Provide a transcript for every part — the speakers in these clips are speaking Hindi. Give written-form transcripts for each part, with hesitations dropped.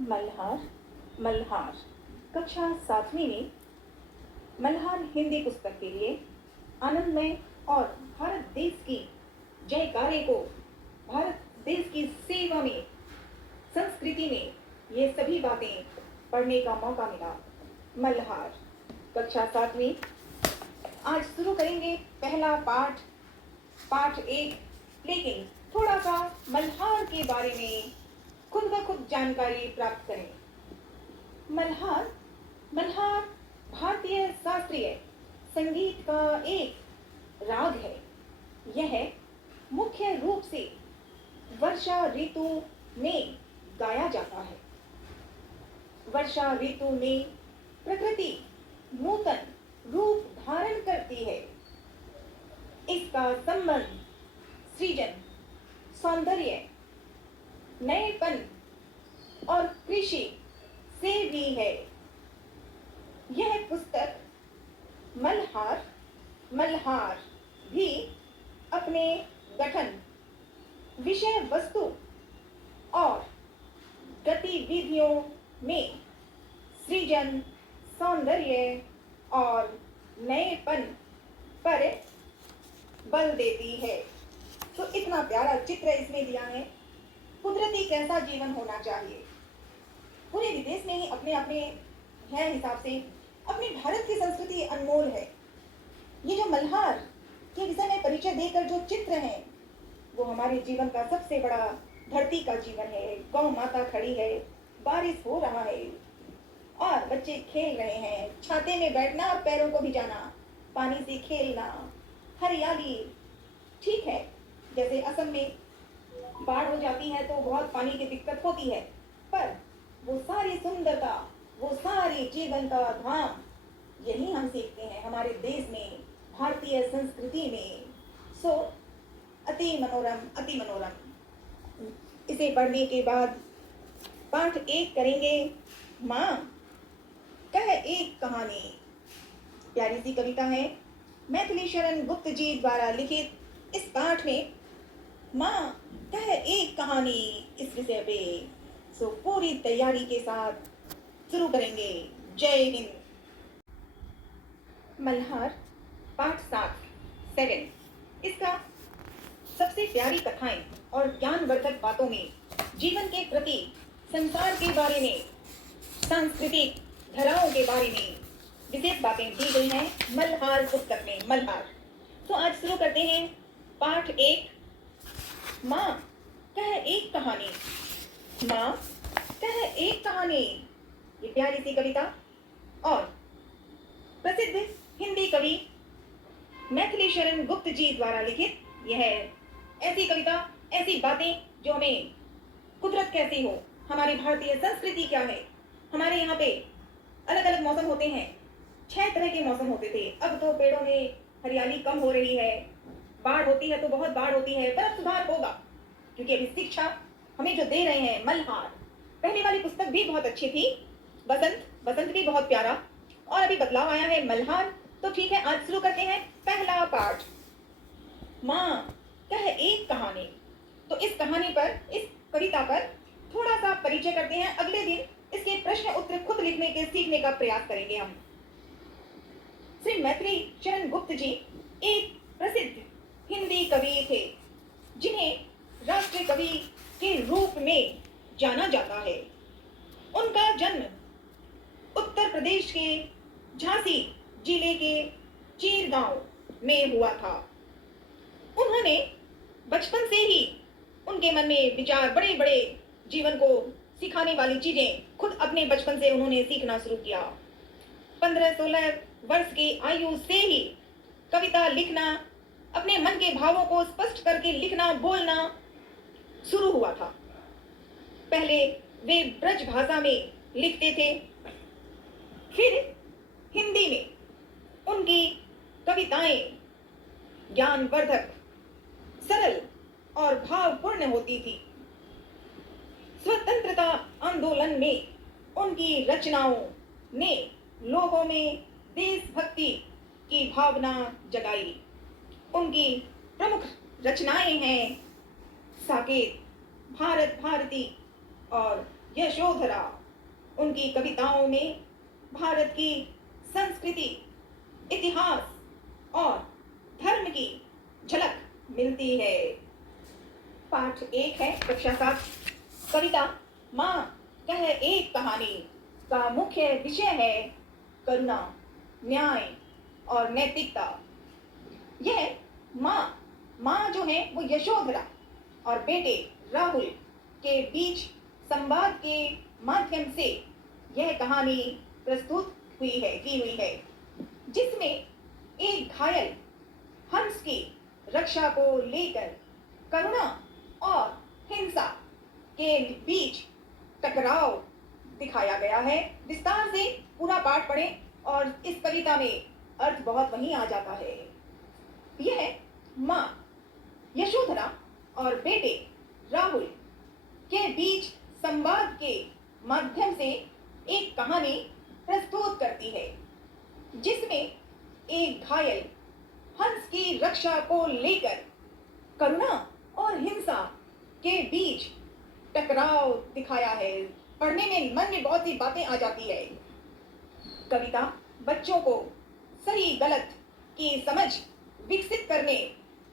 मल्हार मल्हार कक्षा 7वीं में मल्हार हिंदी पुस्तक के लिए आनंदमय और भारत देश की जयकारे को भारत देश की सेवा में संस्कृति में ये सभी बातें पढ़ने का मौका मिला। मल्हार कक्षा 7वीं आज शुरू करेंगे पहला पाठ पाठ 1। लेकिन थोड़ा सा मल्हार के बारे में खुद ब खुद जानकारी प्राप्त करें। मल्हार मल्हार भारतीय शास्त्रीय संगीत का एक राग है। यह मुख्य रूप से वर्षा ऋतु में गाया जाता है। वर्षा ऋतु में प्रकृति नूतन रूप धारण करती है। इसका संबंध सृजन, सौंदर्य, नएपन और कृषि से भी है। यह पुस्तक मल्हार मल्हार भी अपने गठन, विषय वस्तु और गतिविधियों में सृजन, सौंदर्य और नएपन पर बल देती है। तो इतना प्यारा चित्र इसमें दिया है। कुदरती कैसा जीवन होना चाहिए। पूरे विदेश में ही अपने अपने है हिसाब से अपने भारत की संस्कृति अनमोल है। ये जो मल्हार के विषय में परिचय देकर जो चित्र हैं वो हमारे जीवन का सबसे बड़ा धरती का जीवन है। गौ माता खड़ी है, बारिश हो रहा है और बच्चे खेल रहे हैं। छाते में बैठना और पैरों को भिजाना, पानी से खेलना, हरियाली। ठीक है, जैसे असम में बाढ़ हो जाती है तो बहुत पानी की दिक्कत होती है, पर वो सारी सुंदरता, वो सारी जीवन का धाम यही हम सीखते हैं हमारे देश में, भारतीय संस्कृति में। सो अति मनोरम, अति मनोरम। इसे पढ़ने के बाद पाठ 1 करेंगे। माँ कह एक कहानी। प्यारी सी कविता है। मैथिली शरण गुप्त जी द्वारा लिखित इस पाठ में माँ कह एक कहानी इस विषय पे सो पूरी तैयारी के साथ शुरू करेंगे। जय हिंद। मल्हार पाठ 7 इसका सबसे प्यारी कथाएं और ज्ञानवर्धक बातों में जीवन के प्रति, संसार के बारे में, सांस्कृतिक धराओं के बारे में विशेष बातें दी गई हैं मल्हार पुस्तक में। मल्हार तो आज शुरू करते हैं पाठ 1। माँ कह एक कहानी। माँ कह एक कहानी। ये प्यारी सी कविता और प्रसिद्ध हिंदी कवि मैथिली शरण गुप्त जी द्वारा लिखित यह ऐसी कविता, ऐसी बातें जो हमें कुदरत कैसी हो, हमारी भारतीय संस्कृति क्या है। हमारे यहाँ पे अलग अलग मौसम होते हैं। 6 तरह के मौसम होते थे। अब तो पेड़ों में हरियाली कम हो रही है, बाढ़ होती है तो बहुत बाढ़ होती है, पर अब सुधार होगा क्योंकि अभी शिक्षा हमें जो दे रहे हैं मल्हार। पहले वाली पुस्तक भी बहुत अच्छी थी, बसंत भी बहुत प्यारा, और अभी बदलाव आया है मल्हार। तो ठीक है, आज शुरू करते हैं पहला पाठ। माँ कह एक कहानी। तो इस कहानी पर, इस कविता पर थोड़ा सा परिचय करते हैं। अगले दिन इसके प्रश्न उत्तर खुद लिखने के सीखने का प्रयास करेंगे हम। श्री मैथिली शरण गुप्त जी एक प्रसिद्ध हिंदी कवि थे जिन्हें राष्ट्रीय कवि के रूप में जाना जाता है। उनका जन्म उत्तर प्रदेश के झांसी जिले के चीर गांव में हुआ था। उन्होंने बचपन से ही, उनके मन में विचार, बड़े बड़े जीवन को सिखाने वाली चीजें खुद अपने बचपन से उन्होंने सीखना शुरू किया। 15-16 वर्ष की आयु से ही कविता लिखना, अपने मन के भावों को स्पष्ट करके लिखना, बोलना शुरू हुआ था। पहले वे ब्रज भाषा में लिखते थे, फिर हिंदी में। उनकी कविताएं ज्ञानवर्धक, सरल और भावपूर्ण होती थी। स्वतंत्रता आंदोलन में उनकी रचनाओं ने लोगों में देशभक्ति की भावना जगाई। उनकी प्रमुख रचनाएं हैं साकेत, भारत भारती और यशोधरा। उनकी कविताओं में भारत की संस्कृति, इतिहास और धर्म की झलक मिलती है। पाठ 1 है कक्षा 7। कविता माँ कह एक कहानी का मुख्य विषय है करुणा, न्याय और नैतिकता। यह माँ जो है वो यशोधरा और बेटे राहुल के बीच संवाद के माध्यम से यह कहानी प्रस्तुत की हुई है, जिसमें एक घायल हंस की रक्षा को लेकर करुणा और हिंसा के बीच टकराव दिखाया गया है। विस्तार से पूरा पाठ पढ़ें और इस कविता में अर्थ बहुत वहीं आ जाता है। यह माँ यशोधरा और बेटे राहुल के बीच संवाद के माध्यम से एक कहानी प्रस्तुत करती है, जिसमें एक घायल हंस की रक्षा को लेकर करुणा और हिंसा के बीच टकराव दिखाया है। पढ़ने में मन में बहुत सी बातें आ जाती है। कविता बच्चों को सही गलत की समझ विकसित करने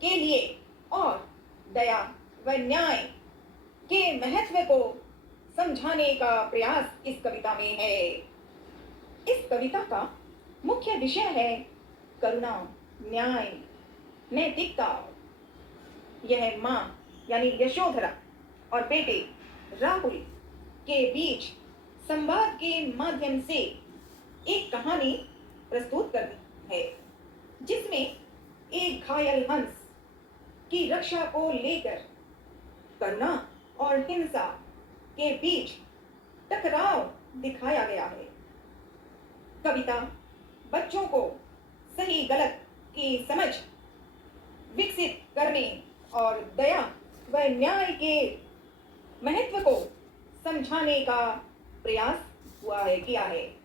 के लिए और दया व न्याय के महत्व को समझाने का प्रयास इस कविता में है। इस कविता का मुख्य विषय है करुणा, न्याय, नैतिकता। यह माँ यानी यशोधरा और बेटे राहुल के बीच संवाद के माध्यम से एक कहानी प्रस्तुत करती है, जिसमें एक घायल हंस की रक्षा को लेकर करुणा और हिंसा के बीच टकराव दिखाया गया है। कविता बच्चों को सही गलत की समझ विकसित करने और दया व न्याय के महत्व को समझाने का प्रयास किया है।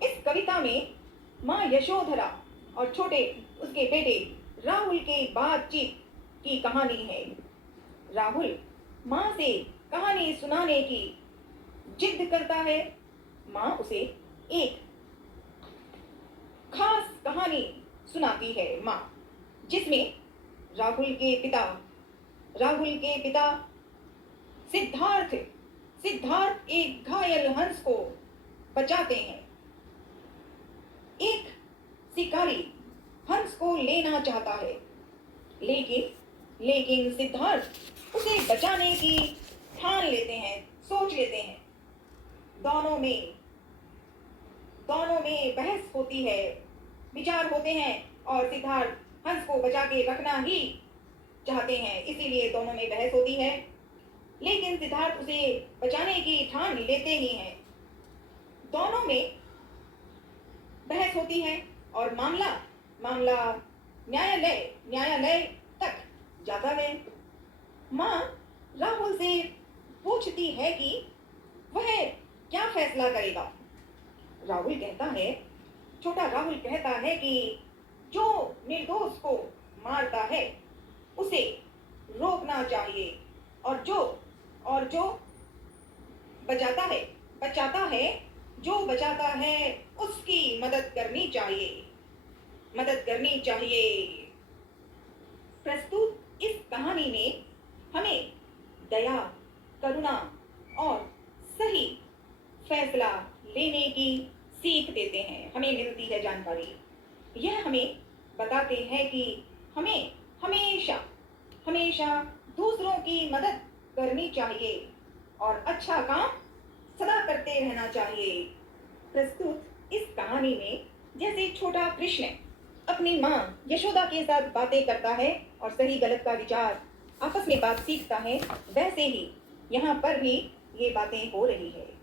इस कविता में माँ यशोधरा और छोटे उसके बेटे राहुल की बातचीत की कहानी है। राहुल माँ से कहानी सुनाने की जिद करता है। माँ उसे एक खास कहानी सुनाती है माँ, जिसमें राहुल के पिता सिद्धार्थ एक घायल हंस को बचाते हैं। एक शिकारी हंस को लेना चाहता है, लेकिन सिद्धार्थ उसे बचाने की ठान लेते हैं, सोच लेते हैं। दोनों में बहस होती है, विचार होते हैं और सिद्धार्थ हंस को बचा के रखना ही चाहते हैं, इसीलिए दोनों में बहस होती है। लेकिन सिद्धार्थ उसे बचाने की ठान लेते ही हैं। दोनों में बहस होती है और मामला न्यायालय तक जाता है। माँ राहुल से पूछती है कि वह क्या फैसला करेगा। छोटा राहुल कहता है कि जो निर्दोष को मारता है उसे रोकना चाहिए और जो बचाता है उसकी मदद करनी चाहिए। प्रस्तुत इस कहानी में हमें दया, करुणा और सही फैसला लेने की सीख देते हैं, हमें मिलती है जानकारी। यह हमें बताते हैं कि हमें हमेशा दूसरों की मदद करनी चाहिए और अच्छा काम सदा करते रहना चाहिए। प्रस्तुत इस कहानी में जैसे छोटा कृष्ण अपनी माँ यशोदा के साथ बातें करता है और सही गलत का विचार आपस में बात सीखता है, वैसे ही यहाँ पर भी ये बातें हो रही है।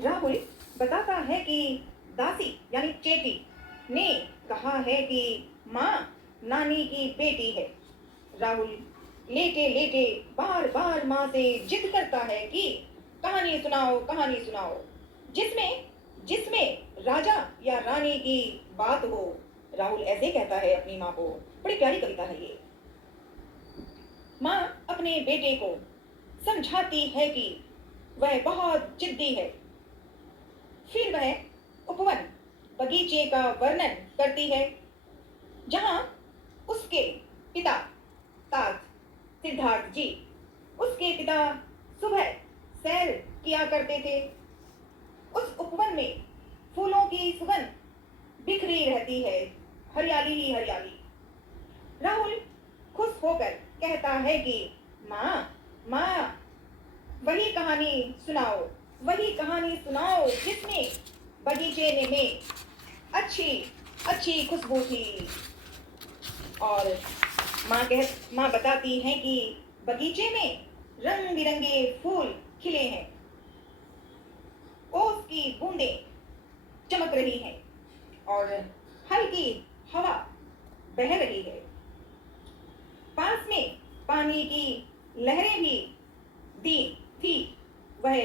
राहुल बताता है कि दासी यानी चेटी ने कहा है कि माँ नानी की बेटी है। राहुल लेटे बार माँ से जिद करता है कि कहानी सुनाओ जिसमें राजा या रानी की बात हो। राहुल ऐसे कहता है अपनी माँ को। बड़ी प्यारी कविता है ये। माँ अपने बेटे को समझाती है कि वह बहुत जिद्दी है। फिर वह उपवन बगीचे का वर्णन करती है, जहां उसके पिता तात सिद्धार्थ जी, उसके पिता सुबह सैर किया करते थे। उस उपवन में फूलों की सुगंध बिखरी रहती है, हरियाली ही हरियाली। राहुल खुश होकर कहता है कि माँ, माँ, वही कहानी सुनाओ, वही कहानी सुनाओ जिसमें बगीचे में अच्छी अच्छी खुशबू थी। और माँ बताती हैं कि बगीचे में रंग बिरंगे फूल खिले हैं, ओस की बूंदें चमक रही हैं और हल्की हवा बह रही है। पास में पानी की लहरें भी दी थी। वह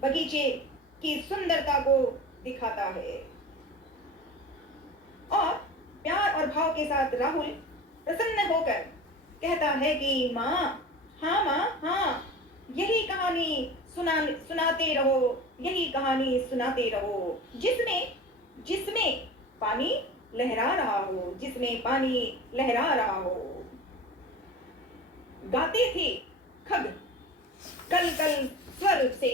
बगीचे की सुंदरता को दिखाता है। और प्यार और भाव के साथ राहुल प्रसन्न होकर कहता है कि माँ, हाँ माँ, हाँ, यही कहानी सुनाते रहो, यही कहानी सुनाते रहो, जिसमें जिसमें पानी लहरा रहा हो, जिसमें पानी लहरा रहा हो। गाते थे खग कल कल स्वर से।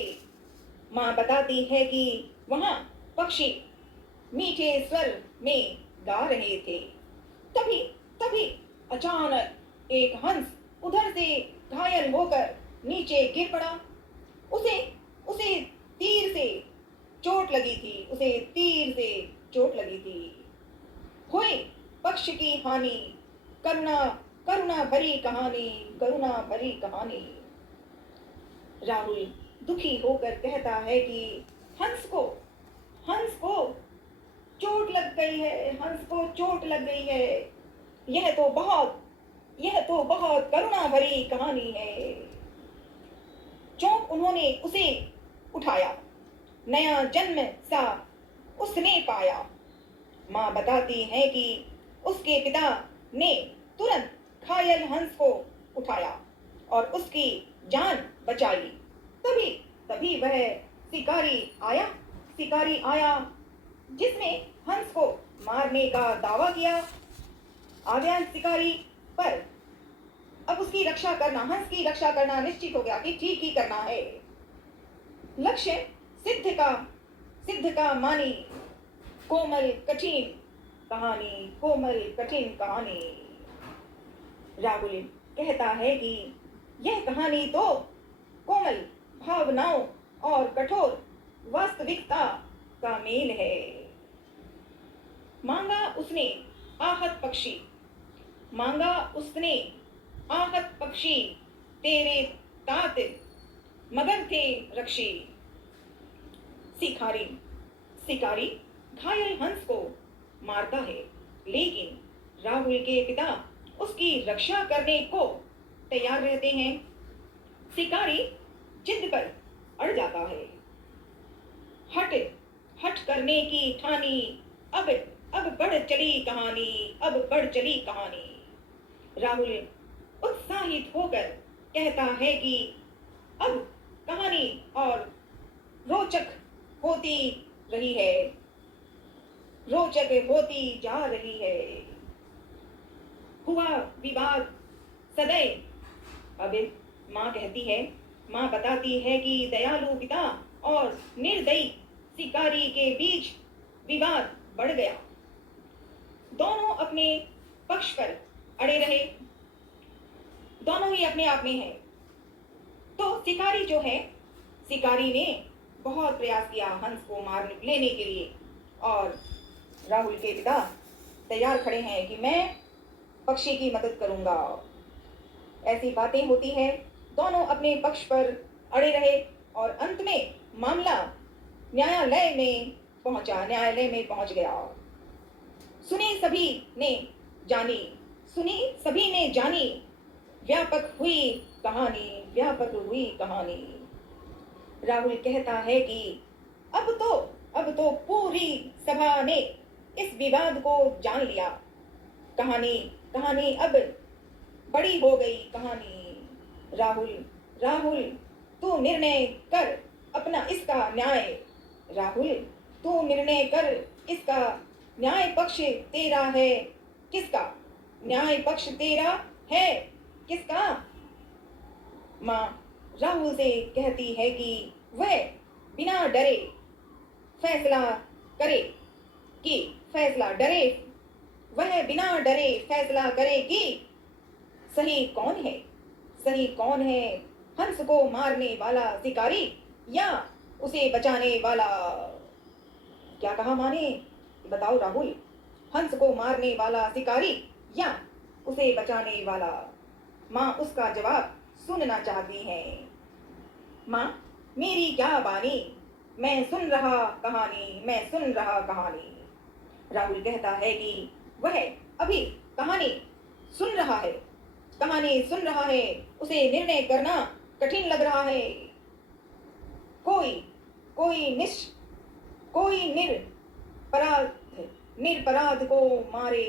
माँ बताती है कि वहां पक्षी मीठे स्वर में गा रहे थे। तभी तभी अचानक एक हंस उधर से घायल होकर नीचे गिर पड़ा। उसे उसे तीर से चोट लगी थी, उसे तीर से चोट लगी थी। हुई पक्ष की हानि, करुणा करुणा भरी कहानी, करुणा भरी कहानी। राहुल दुखी होकर कहता है कि हंस को चोट लग गई है, हंस को चोट लग गई है। यह तो बहुत करुणा भरी कहानी है। चौंक उन्होंने उसे उठाया, नया जन्म सा उसने पाया। माँ बताती है कि उसके पिता ने तुरंत घायल हंस को उठाया और उसकी जान बचाई। तभी तभी वह शिकारी आया जिसने हंस को मारने का दावा किया। आ गया शिकारी, पर अब उसकी रक्षा करना, हंस की रक्षा करना निश्चित हो गया कि ठीक ही करना है। लक्ष्य सिद्ध का मानी, कोमल कठिन कहानी, कोमल कठिन कहानी। राहुल कहता है कि यह कहानी तो कोमल भावनाओं और कठोर वास्तविकता का मेल है। मांगा उसने आहत पक्षी, तेरे तात मगर थे रक्षी। शिकारी घायल हंस को मारता है, लेकिन राहुल के पिता उसकी रक्षा करने को तैयार रहते हैं। शिकारी जिद पर अड़ जाता है। हट करने की ठानी, अब बढ़ चली कहानी। राहुल उत्साहित होकर कहता है कि अब कहानी और रोचक होती जा रही है। हुआ विवाद सदैव। अब माँ बताती है कि दयालु पिता और निर्दयी शिकारी के बीच विवाद बढ़ गया। दोनों अपने पक्ष पर अड़े रहे, दोनों ही अपने आप में हैं। तो शिकारी ने बहुत प्रयास किया हंस को लेने के लिए, और राहुल के पिता तैयार खड़े हैं कि मैं पक्षी की मदद करूंगा। ऐसी बातें होती हैं, दोनों अपने पक्ष पर अड़े रहे और अंत में मामला न्यायालय में पहुंच गया। सुनी सभी ने जानी, व्यापक हुई कहानी। राहुल कहता है कि अब तो पूरी सभा ने इस विवाद को जान लिया। कहानी अब बड़ी हो गई कहानी। राहुल तू निर्णय कर, अपना इसका न्याय। राहुल, तू निर्णय कर, इसका न्याय पक्ष तेरा है किसका? न्याय पक्ष तेरा है किसका? माँ राहुल से कहती है कि वह बिना डरे फैसला करे कि फैसला डरे वह बिना डरे फैसला करे कि सही कौन है? सही कौन है? हंस को मारने वाला शिकारी या उसे बचाने वाला? क्या कहा माँ ने? बताओ राहुल, हंस को मारने वाला शिकारी या उसे बचाने वाला? माँ उसका जवाब सुनना चाहती है। माँ, मेरी क्या बानी, मैं सुन रहा कहानी, मैं सुन रहा कहानी। राहुल कहता है कि वह अभी कहानी सुन रहा है, कहानी सुन रहा है, उसे निर्णय करना कठिन लग रहा है। कोई कोई निश कोई निरपराध को मारे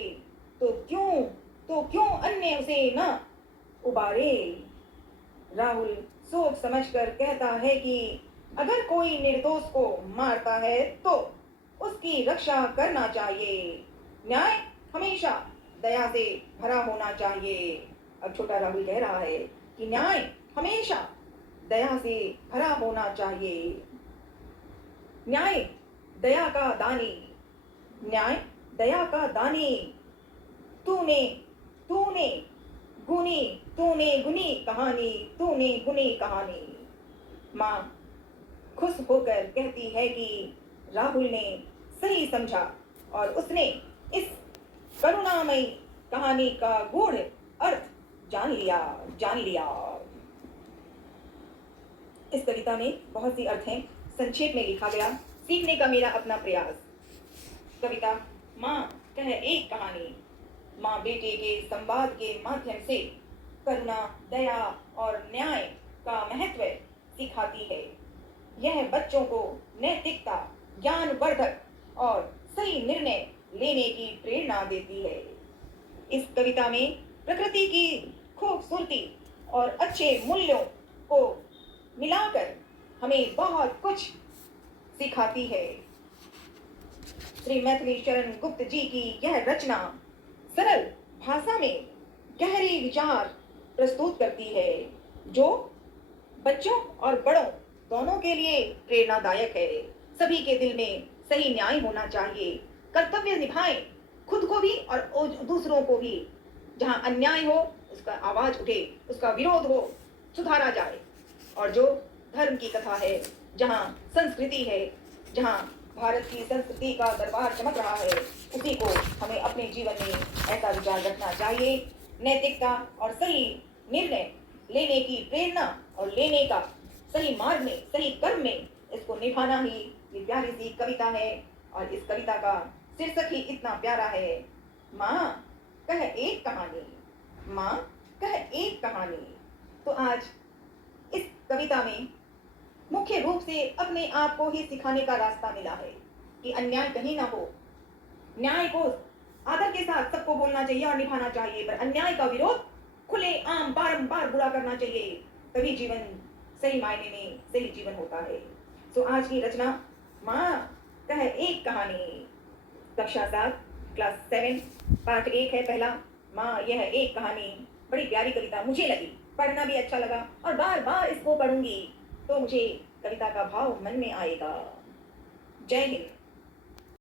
तो क्यों अन्य उसे न उबारे? राहुल सोच समझकर कहता है कि अगर कोई निर्दोष को मारता है तो उसकी रक्षा करना चाहिए। न्याय हमेशा दया से भरा होना चाहिए। अब छोटा राहुल कह रहा है कि न्याय हमेशा दया से भरा होना चाहिए। न्याय दया का दानी, न्याय दया का दानी, तूने तूने तूने गुनी कहानी, तूने गुनी कहानी। माँ खुश होकर कहती है कि राहुल ने सही समझा और उसने इस करुणामयी कहानी का गूढ़ अर्थ जान लिया। इस कविता में बहुत सी अर्थ हैं, संक्षेप में लिखा गया। सीखने का मेरा अपना प्रयास। कविता माँ कह एक कहानी। माँ बेटे के संवाद के माध्यम से करुणा, दया और न्याय का महत्व सिखाती है। यह बच्चों को नैतिकता, ज्ञानवर्धक और सही निर्णय लेने की प्रेरणा देती है। इस कविता में प्रकृति की खूबसूरती और अच्छे मूल्यों को मिलाकर हमें बहुत कुछ सिखाती है। श्री मैथिली शरण गुप्त जी की यह रचना सरल भाषा में गहरे विचार प्रस्तुत करती है, जो बच्चों और बड़ों दोनों के लिए प्रेरणादायक है। सभी के दिल में सही न्याय होना चाहिए। कर्तव्य निभाएं, खुद को भी और दूसरों को भी। जहां अन्याय हो उसका आवाज उठे, उसका विरोध हो, सुधारा जाए। और जो धर्म की कथा है, जहां संस्कृति है, जहां भारत की संस्कृति का दरबार चमक रहा है, उसी को हमें अपने जीवन में ऐसा विचार रखना चाहिए। नैतिकता और सही निर्णय लेने की प्रेरणा और लेने का सही मार्ग में, सही कर्म में इसको निभाना ही ये प्यारी सी कविता है। और इस कविता का शीर्षक ही इतना प्यारा है, माँ कह एक कहानी, माँ कह एक कहानी। तो आज इस कविता में मुख्य रूप से अपने आप को ही सिखाने का रास्ता मिला है कि अन्याय कहीं ना हो। न्याय को आदर के साथ सबको बोलना चाहिए और निभाना चाहिए, पर अन्याय का विरोध खुले आम बारंबार बुरा करना चाहिए, तभी जीवन सही मायने में सही जीवन होता है। तो आज की रचना माँ कह एक कहानी, कक्षा 7 क्लास 7 पाठ 1 है पहला। माँ यह एक कहानी। बड़ी प्यारी कविता मुझे लगी, पढ़ना भी अच्छा लगा और बार बार इसको पढ़ूंगी तो मुझे कविता का भाव मन में आएगा। जय हिंद।